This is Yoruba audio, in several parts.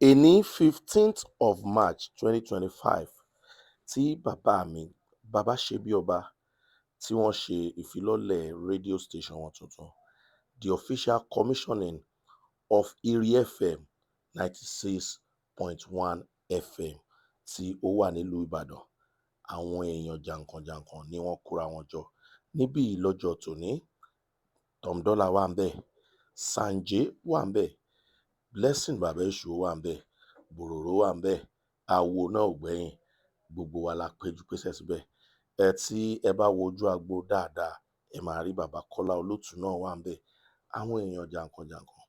Èní 15th of March 2025 tí bàbá mi bàbá ṣe bí ọba tí wọ́n ṣe ìfilọ́lẹ̀ radio station wọn tuntun, the official commissioning of IRI FM 96.1 FM tí ó wà nílùú Ìbàdàn. Àwọn èèyàn jàǹkànjàǹkàn ni wọ́n kóra wọn jọ níbí lọ́jọ́ tòní. Tọ̀mdọ́là wà ń bẹ̀, Sànjé wà ń bẹ̀, Blessing bàbá èṣù wà ń bẹ̀, Bòròró wà ń bẹ̀, Àwo náà ò gbẹ̀yìn. Gbogbo wa la péjú pésẹ̀ síbẹ̀. Tí ẹ bá wojú agbo dáadáa, ẹ máa rí bàbá Kọ́lá Olótù náà wà ń bẹ̀. Àwọn èèyàn jàǹkànjàǹkàn.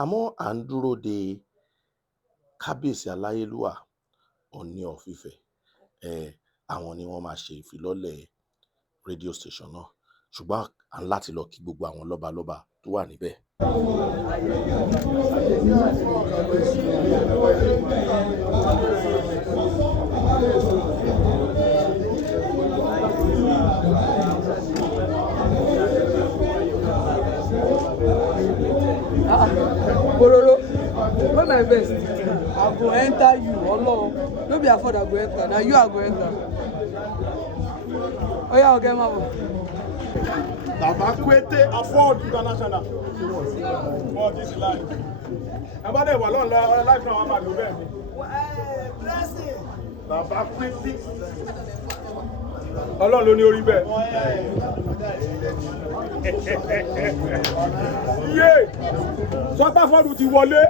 Àmọ́ à ń dúró de kábíyèsí aláyélúwà Ọọ̀ni of Ifẹ̀. Àwọn ni wọ́n máa ṣe ìfilọ́lẹ̀ radio station náà. Ṣùgbọ́n à ń láti lọ kí gbogbo àwọn lọ́balọ́ba tó wà níbẹ̀. Bororo, when my best, I go enter you, Allah. No be afford I go enter, now you are go enter. Oh yeah, okay, mama. Bàbá Kwete afford international. Oh, this is life. Bàbá dẹ̀ wà lọ́nà life náà wà máa lò bẹ́ẹ̀ ni. Blessing. Bàbá Kwete. Ọlọ́run ló ní orí bẹ́ẹ̀. Yé! Sọ́tà fọ́ọ̀dù ti wọlé.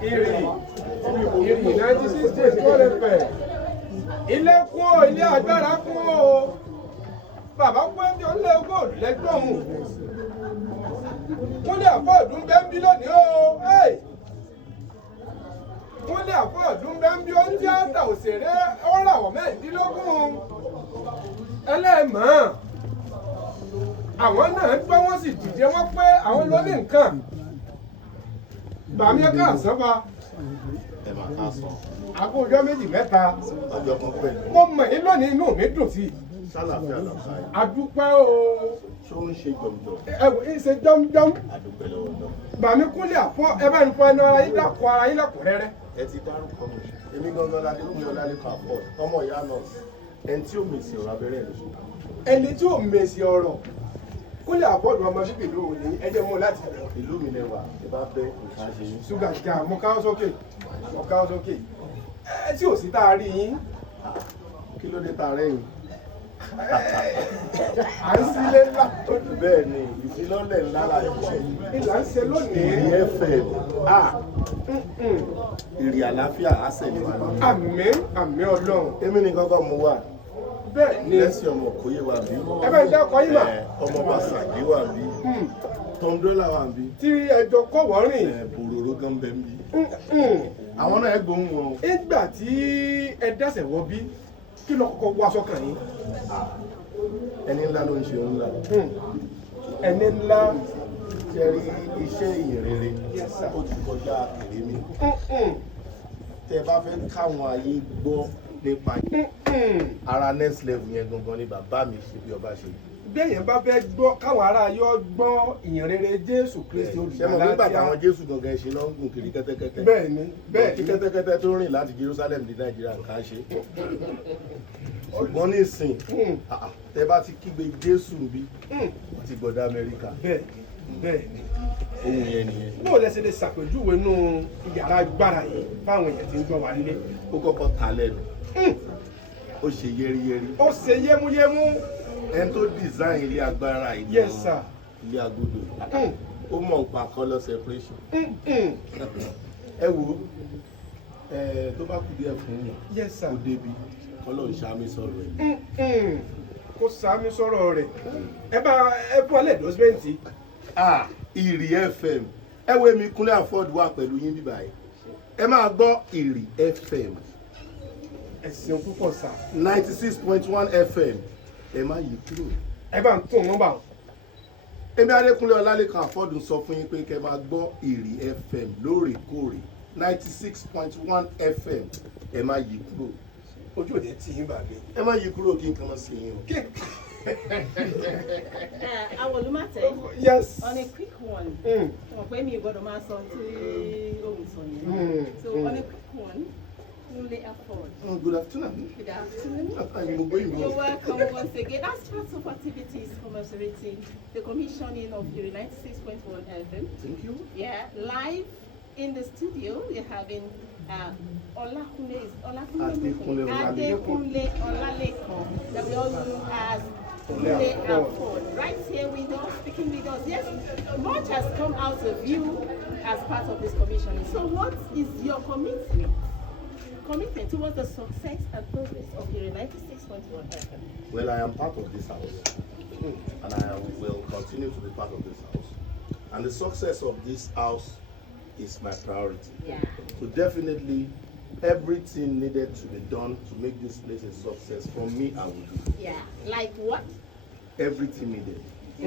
Ìrì 96 days tó lè fẹ̀. Ilé kún o, ilé agbára kún o. Bàbá Kwete ó lé góòlù lẹ́gbọ̀n. Wọ́n lé àfọ́ọ̀dún bẹ́ẹ̀ bí lónìí o. Wọ́n lé àfọ́ọ̀dún bẹ́ẹ̀ bí ó ń tíátà òṣèré ọ̀ràwọ̀ mẹ́ẹ̀ẹ́dínlógún. Ẹlẹ́mọ̀. Àwọn náà gbọ́ wọ́n sì dìde wọ́n pé àwọn ló ní nǹkan. Bàmí ẹ̀ka àsánba. Ẹ máa ká sọ. Àgọ́ ọjọ́ méjì mẹ́ta. Ọjọ́ kan pẹ̀lú. Mo mọ̀ yín lónìí inú mi dùn sí i. Ṣàlàfíà lọ́ka yìí. Adúpẹ́ o. Ṣó ń ṣe jọ̀mjọ̀? Ẹ wò ń ṣe jọ́mjọ́m. Adúpẹ́ lọ́wọ́ náà. Bàmí kúnlẹ̀ àfọ́ ẹ bá ń fọ ẹnu ara yín dàpọ̀ ara yín lẹ́kùnrẹ́rẹ́. Ẹ ti dárúkọ mi. Èmi gangan ládé kúnlẹ̀ ọlálẹ́kọ̀ àpọ̀. Ọmọ ìyá náà. Ẹni tí ó mèsì ọ̀rọ̀ abẹ́rẹ́ lóṣù. Ẹni tí ò mèsì ọ̀rọ̀ kúnlẹ̀ àfọ́dù ọmọ bíbí ìlú òní ẹjẹ́ mú láti lọ. Ìlú mi lẹ́wà, ẹ bá bẹ́ nǹkan ṣe yín. Ṣúgà jà mo káwọ́ sókè. Mo káwọ́ sókè. Ẹ tí ò sí tá a rí yín. Kí ló dé ta rẹ́yìn? À ń sílé ńlá. Bẹ́ẹ̀ ni, ìfilọ́lẹ̀ ńlá la ṣe. Ìlà ń ṣe lónìí. IRI FM. Ìrì àlàáfíà á sẹ̀ ní wa lọ. Àmín, àmín Ọlọ́run. Èmi ni kọ́kọ́ mo wà. Bẹ́ẹ̀ ni. Lẹ́sìn ọmọ Òkòyè wà bí. Ẹ bẹ́ẹ̀ ń dákọ̀ yín mà. Ọmọ Bàṣàgé wà bí. Tọ̀mdọ́là wà bí. Tí ẹjọ́ kọ̀ wọ́n rìn. Bòròró gan bẹ́ẹ̀ bí. Àwọn náà ẹ gbóhùn wọn. Ìgbà tí ẹ dẹ́sẹ̀ wọ bí, kí ló kọ́kọ́ wá sọ́kàn yín? Ẹni ńlá ló ń ṣe ńlá. Ẹni ńlá. Ṣé rí iṣẹ́ ìyìnrere ó ti kọjá èrè mi. Tẹ́ ẹ bá fẹ́ káwọn ayé gbọ́ nípa ara next level yẹn gangan ni bàbá mi ṣe bí ọba ṣe. Béèyàn bá fẹ́ gbọ́ káwọn ará yọ gbọ́ ìyìnrere Jésù Kristi ṣé mo nígbà táwọn Jésù gangan ṣe lọ ń gùn kiri kẹ́tẹ́kẹ́tẹ́. Bẹ́ẹ̀ ni bẹ́ẹ̀ kí kẹ́tẹ́kẹ́tẹ́ tó rìn láti Jerusalem di Nàìjíríà nǹkan ṣe. Ṣùgbọ́n ní ìsìn tẹ́ bá ti kígbe Jésù bí wọ́n ti gbọ́dọ̀ Amẹ́ríkà. Bẹ́ẹ̀ ni ohun yẹn nìyẹn. bó o lẹ́sẹ̀ lè ṣàpèjúwe nú yàrá agbára yìí fáwọn èèyàn tí ń gbọ́ wa nílé. Ó kọ́kọ́ ta lẹ́nu ó ṣe yẹ́rìyẹ́rì. Ó ṣe yẹ́múyẹ́mú. Ẹni tó design ilé agbára yìí. Yes sir. Ilé agodo. Ó mọ̀ nípa colour separation. Ẹ wo tó bá kú díẹ̀ fún mi. Yes sir. Kó débi kọ́lọ̀ ń ṣàmì sọ̀rọ̀ ẹ̀. Kó sàmì sọ̀rọ̀ rẹ̀. Ẹ bọ́ lẹ́dọ̀ọ́sìmẹ́ǹtì. IRI FM. Ẹ wo èmi Kúnlé Afford wà pẹ̀lú yín bíbá yìí. Ẹ máa gbọ́ IRI FM. Ẹ ṣeun púpọ̀ sà. 96.1 FM. Ẹ má yí kúrò. Ẹ bá ń tún nọ́mbà wọn. Èmi Adékúnlé Ọlálékan Afford sọ fún yín pé kẹ́ máa gbọ́ IRI FM lóòrèkóòrè 96.1 FM ẹ má yí kúrò. Ojú òde tí yín bàbí. Ẹ má yí kúrò kí n kàn máa ṣe yín o. Awolumate. Yes. On a quick one. When you got a mass on So on a quick one, Kunle afford. Good afternoon. Good afternoon. You're welcome once again. As part of activities commemorating the commissioning of the 96.1 FM. Thank you. Yeah, live in the studio, we're having Adekunle Olalekon, that we all know as Kunle Afford. Right here with us, speaking with us. Yes, much has come out of you as part of this commissioning. So what is your commitment towards the success and progress of the 96.1 FM? Well, I am part of this house, and I will continue to be part of this house. And the success of this house is my priority. Yeah. So definitely, everything needed to be done to make this place a success from me, I will do. Yeah. Like what? Everything needed.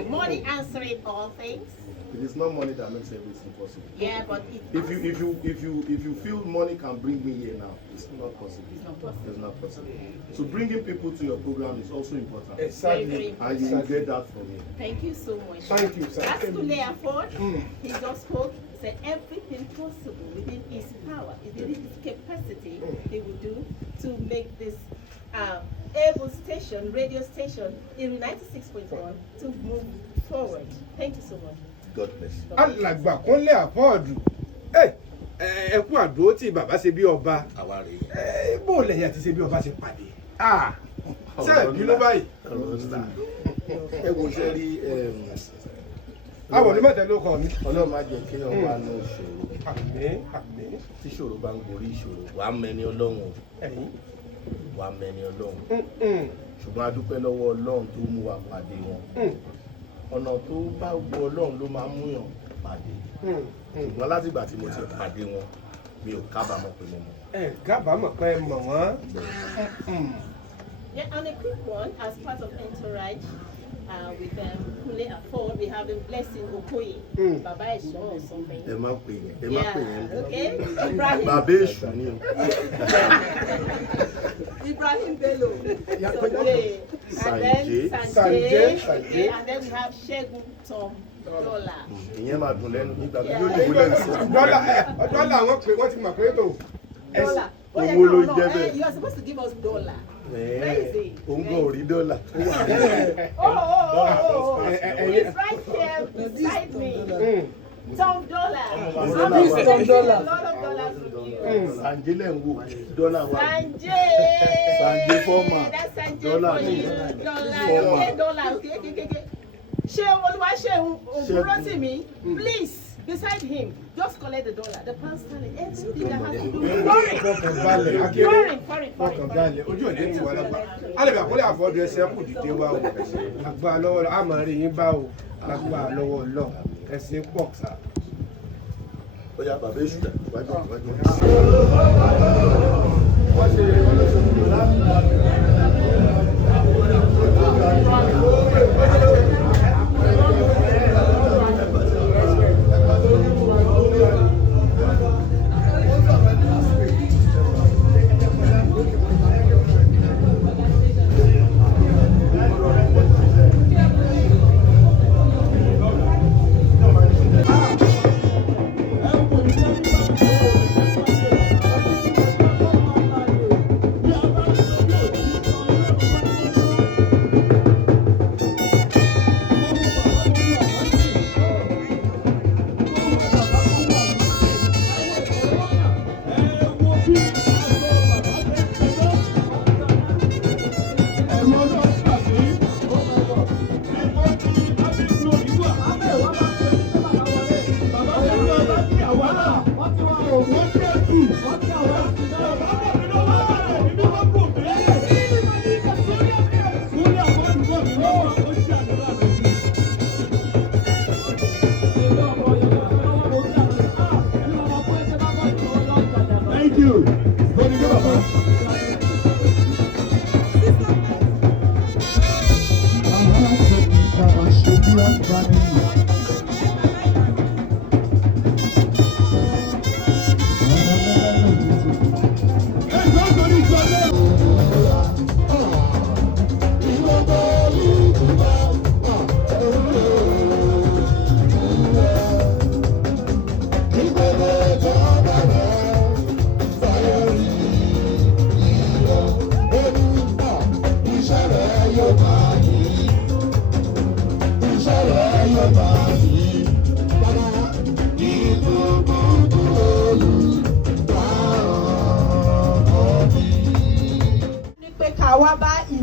Money answering all things. It is not money that makes everything possible. Yeah, but If you feel money can bring me here now, it's not possible. It's not possible. It's not possible. So bringing people to your program is also important. Exactly. And you will get that from me. Thank you so much. Thank you, sir. That's Kunle Afford. He just spoke, said everything possible within his power, within his capacity, he will do to make this able station, radio station, in 96.1 to move forward. Thank you so much. God bless you. Alàgbà Kunle Afford. Ẹ kú àdúró tí bàbá ṣe bí ọba. Àwa rèé. Bó lẹ̀yìn àti ṣe bí ọba ṣe pàdé. Ṣé ìbínú báyìí? Ẹ kò ṣe rí Àwọn onímọ̀tẹ́ ló kọ mi. Ọlọ́run má jẹ́ kí wọ́n wá ní ìṣòro. Àmín, àmín. Tí ìṣòro bá ń gorí ìṣòro, wàá mẹ́ni Ọlọ́run o. Ẹ̀yin. Wàá mẹ́ni Ọlọ́run. Ṣùgbọ́n a dúpẹ́ lọ́wọ́ Ọlọ́run tó mú wa pàdé wọn. Ọ̀nà tó bá wu Ọlọ́run ló máa ń múyàn pàdé. Ṣùgbọ́n látìgbà tí mo ti pàdé wọn, mi ò kábàámọ̀ pé mo mọ̀. Ẹ kábàámọ̀ pé ẹ mọ̀ wọ́n. Yeah, on a quick one, as part of entourage with Kunle Afford, we have a blessing Okoye, Baba Esho or something. Ẹ má pè yẹn, ẹ má pè yẹn. Okay, Ibrahim. Bàbá Èṣù ni o. Ibrahim Bello. Sanjay. Okay, and then we have Shegun Tom Dollar. Ìyẹn máa dùn lẹ́nu nígbà tó yóò dìbò lẹ́nu sí. Dọ́là àwọn pé wọ́n ti mọ̀ pé tó. Dollar. Owó ló jẹ́ bẹ́ẹ̀. You are supposed to give us dollar. Crazy. Òǹgọ̀ ò rí dọ́là. He's right here beside me. Tom Dollar. Tom Dollar. A lot of dollars from you. Sanjay lẹ́ ń wò dọ́là wa. Sanjay fọ́ọ̀mà. That's Sanjay Dollar for ni. you. Dollar. Okay. Ṣé Olúwaṣeun Ògúnrótìmí, please, beside him, just collect the dollar, the pound sterling, everything that has to do with foreign. Ojú òde ti wà lápá. Alẹ́bí Kunle Afford ẹsẹ̀ kù dìde wa o. Àgbà lọ́wọ́ àmọ́ rí yín bá o. Àgbà lọ́wọ́ lọ. Ẹ̀sìn pọ̀ sá. Ó yá bàbá Èṣù dà wájú. Wọ́n ṣe olóṣèlú láti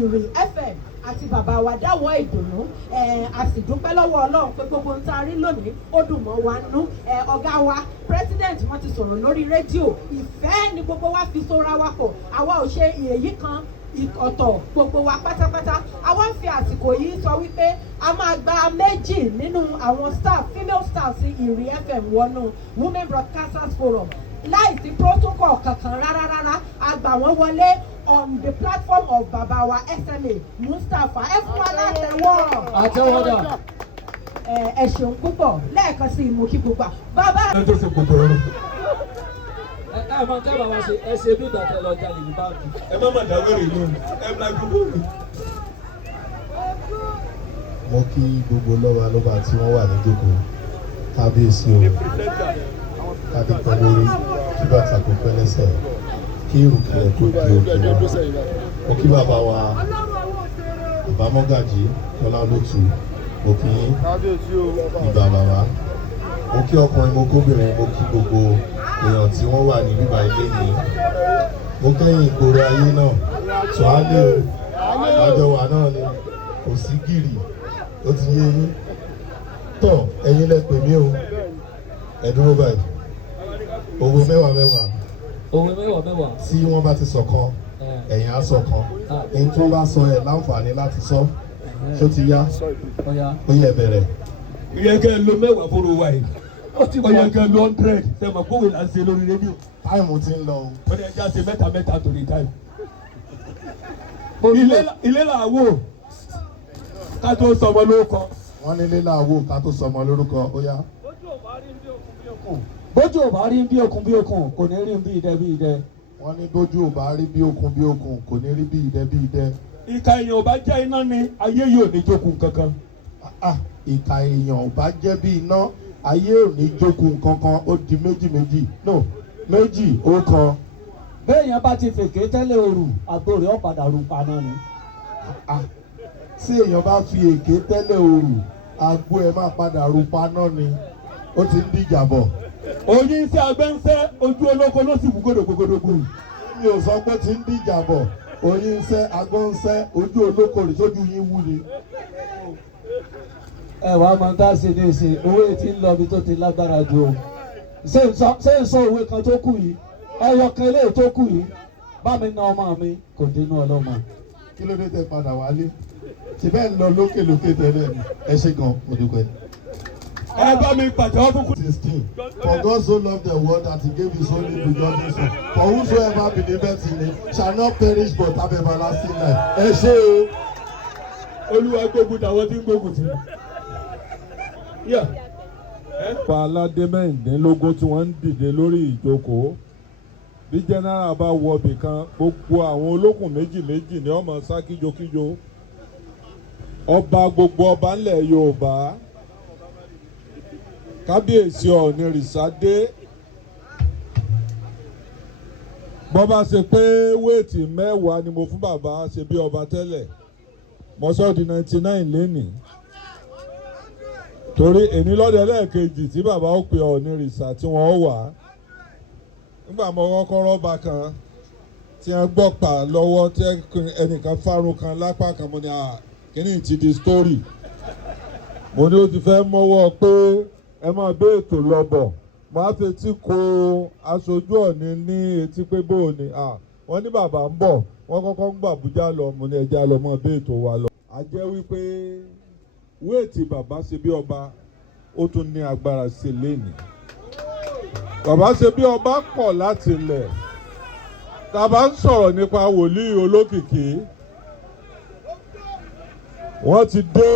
IRI FM àti bàbá wa dáwọ́ ìdùnnú a sì dúpẹ́ lọ́wọ́ Ọlọ́run pé gbogbo ń tarí lónìí ó dùn mọ́ wa nú ọ̀gá wa president wọ́n ti sọ̀rọ̀ lórí rédíò ìfẹ́ ni gbogbo wa fi sóra wa pọ̀ àwa ò ṣe èyí kan ọ̀tọ̀ gbogbo wa pátápátá àwa ń fi àsìkò yìí sọ wípé a máa gba méjì nínú àwọn staff female staff sí IRI FM wọnú Women Broadcasters Forum láìsí protocol kankan rárá a gbà wọ́n wọlé on the platform of bàbá wa SMA Mustapha ẹ fún wa látẹ̀wọ́ àtẹwọ́dà ẹ ṣeun púpọ̀ lẹ́ẹ̀kan sí ìmú kí gbogbo bàbá. ẹ tó ṣe kòkòrò ẹ máa tẹ́ bàbá ṣe ẹ ṣe bí ìgbà tẹ lọ jalè ní báńkì. ẹ má mà dáwẹ́rẹ́ inú ẹ má gbogbo rẹ̀. mo kí gbogbo lọ́ba tí wọ́n wà níjókòó kábíyèsí o kábí pẹ̀lú orí kí bàtà kò pẹ́ lẹ́sẹ̀ kí ìrùkẹ̀rẹ̀ kò di òkè mo kí bàbá wa bàbá mọ́gàjì Kọ́lá Olótù mo kí ìgbà bàbá mo kí ọkùnrin mo kóbìnrin mo kí gbogbo èèyàn tí wọ́n wà ní bíbá ilé yìí mo kẹ́yìn ìgboro ayé náà tó á lé o lájọ wà náà ni kò sí gìrì ó ti yé yín tọ ẹ̀yin lẹ pè mí o ẹ dúró báyìí owó mẹ́wàá tí wọ́n bá ti sọ̀kan ẹ̀yin á sọ̀kan èyí tí wọ́n bá sọ ẹ̀ láǹfààní láti sọ tó ti yá ó yẹ bẹ̀rẹ̀. ìyẹn kẹ́ ẹ lo mẹ́wàá fóró wa yìí ó yẹ kẹ́ ẹ lo 100 tẹ̀mọ̀ kówé là ń ṣe lórí rédíò. táìmù ti ń lọ o. ó ní ẹja ṣe mẹ́ta torí táìmù. ilé là wò ká tó sọmọ lórúkọ. wọ́n ní ilé là wò ká tó sọmọ lórúkọ ó yá. bójú ò bá rí bí okun kò ní rí bí idẹ bí idẹ. wọ́n ní bójú ò bá rí bí okun kò ní rí bí idẹ bí idẹ. ìka èèyàn ò bá jẹ́ iná ni ayé yìí ò ní jókòó kankan. ìka èèyàn ò bá jẹ́ bí iná ayé ò ní jókòó kankan ó di méjì ó kan. béèyàn bá ti fèké tẹ́lẹ̀ òrù àtòrè ọ̀padà rú paná ni. tí èèyàn bá fi èké tẹ́lẹ̀ òrù àgbo ẹ̀ máa padà rú paná ni ó ti ń dìjà bọ̀. oyin iṣẹ́ agbẹ́ ń fẹ́ ojú olóko ló sì wú gbódògbódògbò. mi ò sọ pé ti ń dìjà bọ̀ oyin ń sẹ́ agbọ́n ń sẹ́ ojú olóko rẹ̀ sójú yín wú ni. ẹ wàá máa dá sí ní ìsìn owó ètí ń lọ bí tó ti lágbára ju o ṣé ń sọ òwe kan tó kù yìí ẹyọ kan eléyìí tó kù yìí bá mi na ọmọ mi kò dénú ọlọ́mọ. kí ló dé tẹ padà wálé tí bẹ́ẹ̀ ń lọ lókè tẹ́lẹ̀ ẹ ṣe gan mo dúpẹ́. ẹ bá mi pàtẹ́wọ́ fún. 16 For God so loved the world that he gave his only begotten son for whosoever believeth in him shall not perish but have everlasting life. ẹ ṣe o. olúwa gbógun tàwọn tí ń gbógun tì. pa aládé mẹ́rìndínlógún tí wọ́n ń dìde lórí ìjókòó bí jẹ́nẹ́rà bá wọ ibì kan gbogbo àwọn olókùn méjì ni ọmọ sá kíjokíjo ọba gbogbo ọba ńlẹ̀ Yorùbá kábíyèsí Ọọ̀ni rìsádé bọ́ bá ṣe pé wéètì mẹ́wàá ni mo fún bàbá ṣe bí ọba tẹ́lẹ̀ mọ́sọ́ di 99 lénìí torí èní lọ́dẹ lẹ́ẹ̀kejì tí bàbá ó pe Ọọ̀ni rìsà tí wọ́n wà nígbà mo kọ́kọ́ rọ́bà kan tí wọ́n gbọ́pà lọ́wọ́ tí ẹnìkan fárun kan lápá kan mo ní kíní ti di story mo ní ó ti fẹ́ mọ́wọ́ pé ẹ máa bẹ́ ètò lọ́bọ̀ máa fetí ko aṣojú Ọọ̀ni ní etí pé bóò ni wọ́n ní bàbá ń bọ̀ wọ́n kọ́kọ́ ń gbà Àbújá lọ mo ní ẹja lọ mọ́ bẹ́ ètò wa lọ. a jẹ́ wípé wéètì bàbá ṣe bí ọba ó tún ní agbára sí lẹ́nìí. bàbá ṣe bí ọba pọ̀ láti ilẹ̀ tàbá ń sọ̀rọ̀ nípa wòlíì olókìkí wọ́n ti dé.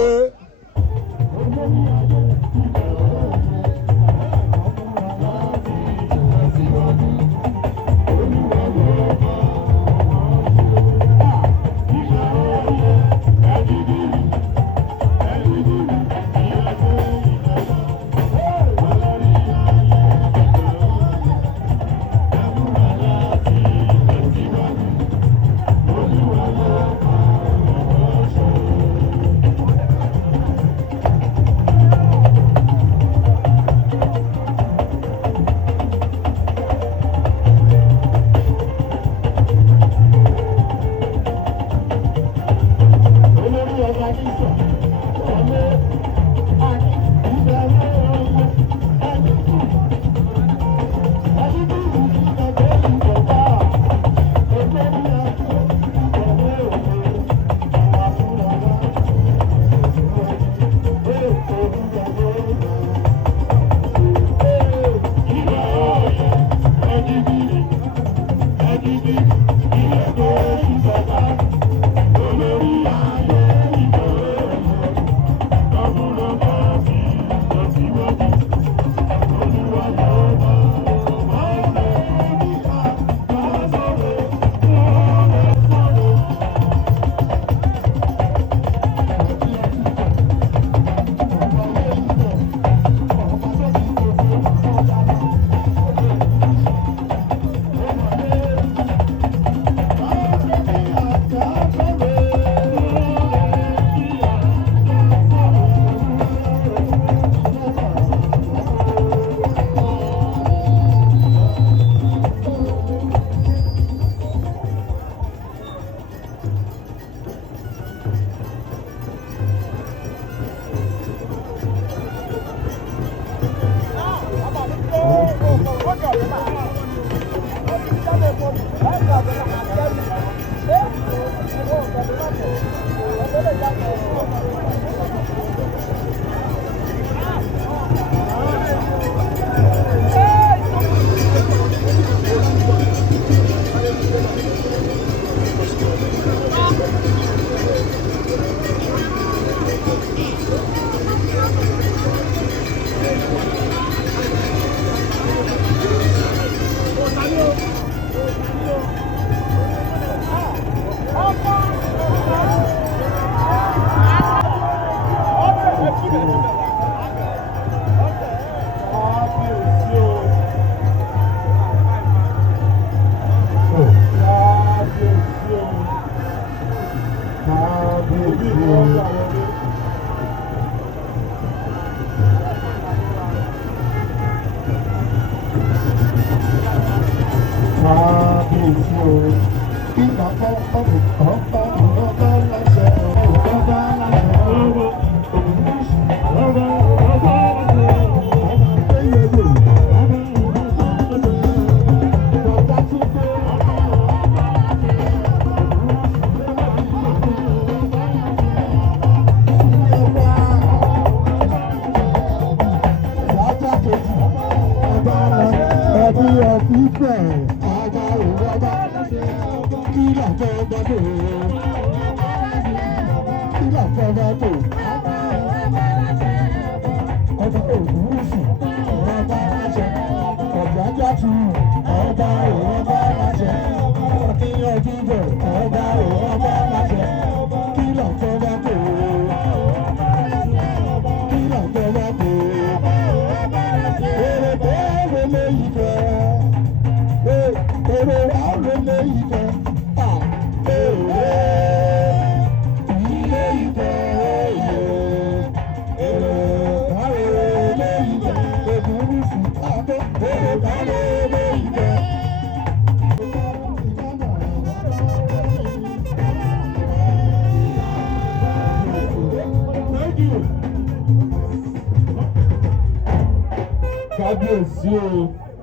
Kábíyèsí o.